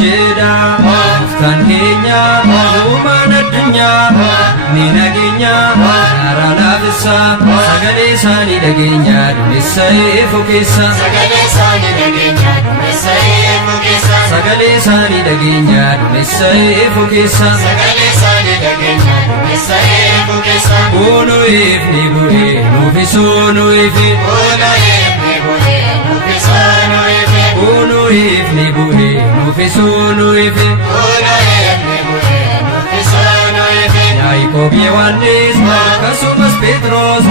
Jeda Uftan Kenya Uman Adunya Nina Kenya Arala Vissa Sagale Sani Dagenya Dumissa Fukissa Sagale Sani Dagenya Dumissa Fukissa Sagale Sani Dagenya Dumissa Fukissa Sagale Sani Dagenya Dumissa Fukissa Uno ifni buhe Nufisono ifi Uno ifni buhe Nufisono ifi Uno ifni buhe Nufisono ifi Uno ifni buhe Nufisono ifi Yaikob Yohannis Kasumas Petros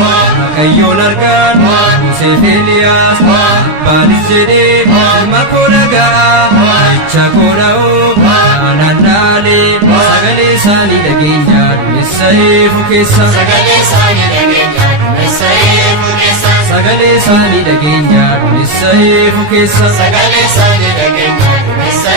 Akayon Argan Yosef Elias Balis Jede Makonaga Chakorao Anandale Sagale Sani Dagenya Dumissa Fukissa Sagale Sani Dagenya Dumissa Fukissa Sagale Sani Dagenya Dumissa Fukissa Sagale Sani Dagenya Dumissa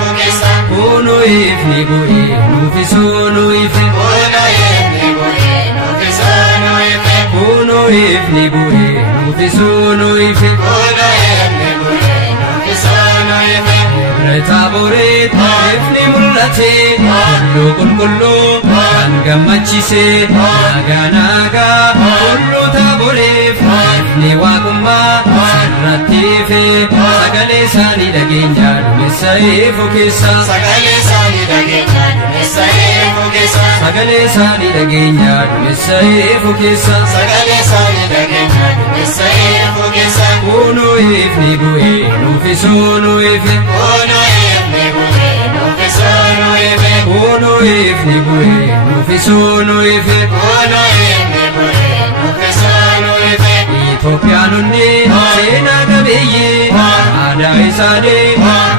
Fukissa Uno ifni buhe Nufisono ifi Uno ifni buhe Nufisono ifi Uno ifni buhe Nufisono ifi Uno ifni buhe Nufisono ifi Taboret ifni mul'ate kullu kan gammachise naga kullu taboreef ifni waaqummaa sirratti ife Sagale Sani Dagenya Dumissa Fukissa Sagale Sani Dagenya Dumissa Fukissa Sagale Sani Dagenya Dumissa Fukissa Sagale Sani Dagenya Dumissa Fukissa Uno ifni buhe Nufisono ife Uno ifni buhe Nufisono ifi Uno ifni buhe Nufisono ife Uno ifni buhe Nufisono ifi Itoophiyaanonni seenaa qabeeyyii aadaa isaanii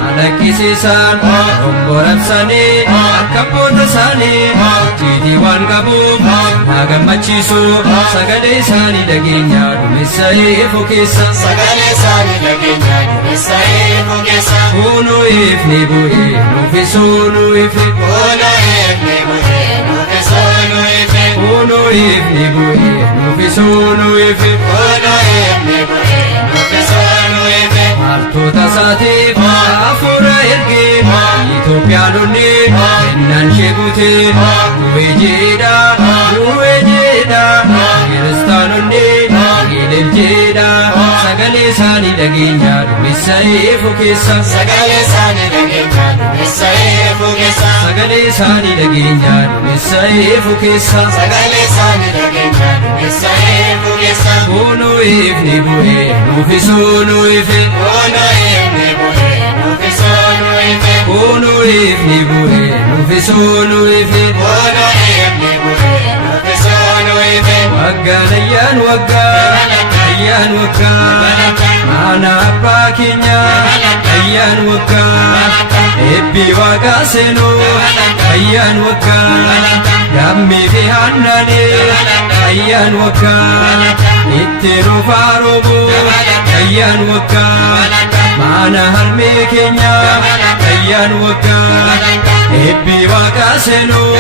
alaqqisiisan obborabsanii akka abboota isaanii jiitii waan qabuuf haa gammachiisu Sagale Sani Dagenya Dumissa Fukissa Sagale Sani Dagenya Dumissa Fukissa Uno ifni buhe Nufisono ife Uno ifni buhe Nufisono ifi Uno ifni buhe Nufisono ife Uno ifni buhe Nufisono ifi Hartoota isaatiif hafuura ergee Itoophiyaanonni kennaan sheekutee du'ee jedha kiristaanonni geelel jedha Sagale Sani Dagenya Dumissa Fukissa Sagale Sani Dagenya Dumissa Fukissa Sagale Sani Dagenya Dumissa Fukissa Sagale Sani Dagenya Dumissa Fukissa Uno ifni buhe Nufisono ife Uno ifni buhe Nufisono ifi Uno ifni buhe Nufisono ife Uno ifni buhe Nufisono ifi Waggaan ayyaan waggaa Mana abbaa keenya ayyaan waggaa Eebbi Waaqaa seenuu ayyaan waggaa Lammii fi Haannanee ayyaan waggaa Itti dhufaa rooboo ayyaan waggaa Mana harmee keenya ayyaan waggaa Eebbi Waaqaa seenuu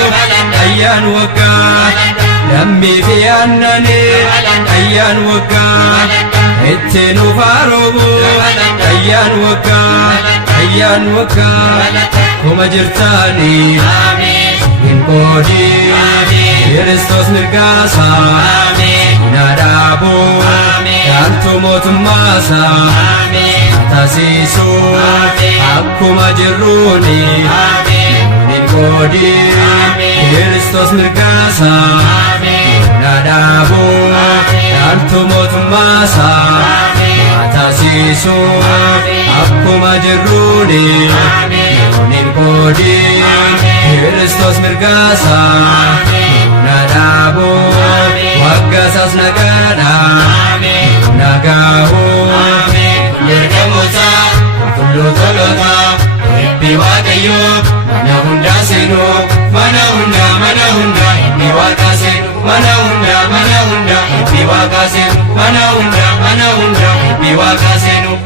ayyaan waggaa Lammii fi Haannanee ayyaan waggaa Itti dhufaa rooboo ayyaan waggaa Kuma jirtaanii hin qoodin Kiristoos mirgaasaa naadhaaboo Yaaltu mootummaasaa taasiisuu akkuma jirruuni hin qoodin Kiristoos mirgaasaa naadhaaboo Yaaltu mootummaasaa taasiisuu akkuma jirruuni hin qoodin Kiristoos mirgaasaa naadhaaboo waggaasaas nagaahoo Ergamoota qulqulluu toloota Eebbi Waaqayyoo mana hundaa seenuu mana hundaa Eebbi Waaqaa seenuu mana hundaa Eebbi Waaqaa seenuu mana hundaa Eebbi Waaqaa seenuu